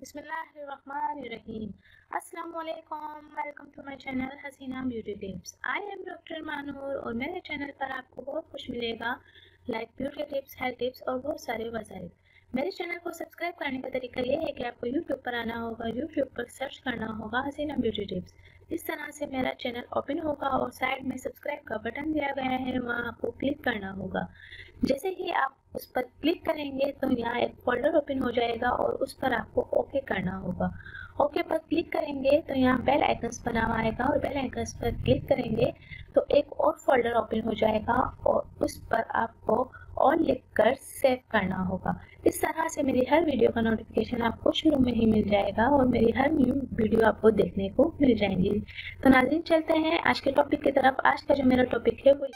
बिस्मिल्लाहिर्रहमानिर्रहीम। अस्सलामुअलैकुम, welcome to my channel Haseena beauty tips. I am doctor Manoor और मेरे चैनल पर आपको बहुत कुछ मिलेगा, like beauty tips, health tips और बहुत सारे वसाइल। मेरे चैनल को सब्सक्राइब करने का तरीका ये है कि आपको यूट्यूब पर आना होगा, यूट्यूब पर सर्च करना होगा हसीना ब्यूटी टिप्स। इस तरह से मेरा चैनल ओपन होगा और साइड में सब्सक्राइब का बटन दिया गया है, वहाँ आपको क्लिक करना होगा। जैसे ही आप उस पर क्लिक करेंगे तो यहाँ एक फोल्डर ओपन हो जाएगा और उस पर आपको ओके करना होगा। ओके पर क्लिक करेंगे तो यहाँ बेल आइकन्स बना हुआ आएगा और बेल आइकन्स पर क्लिक करेंगे तो एक और फोल्डर ओपन हो जाएगा और उस पर आपको ऑल लिखकर सेव करना होगा। इस तरह से मेरी हर वीडियो का नोटिफिकेशन आपको शुरू में ही मिल जाएगा और मेरी हर न्यू वीडियो आपको देखने को मिल जाएंगी। तो नाज़रीन, चलते हैं आज के टॉपिक की तरफ। आज का जो मेरा टॉपिक है वो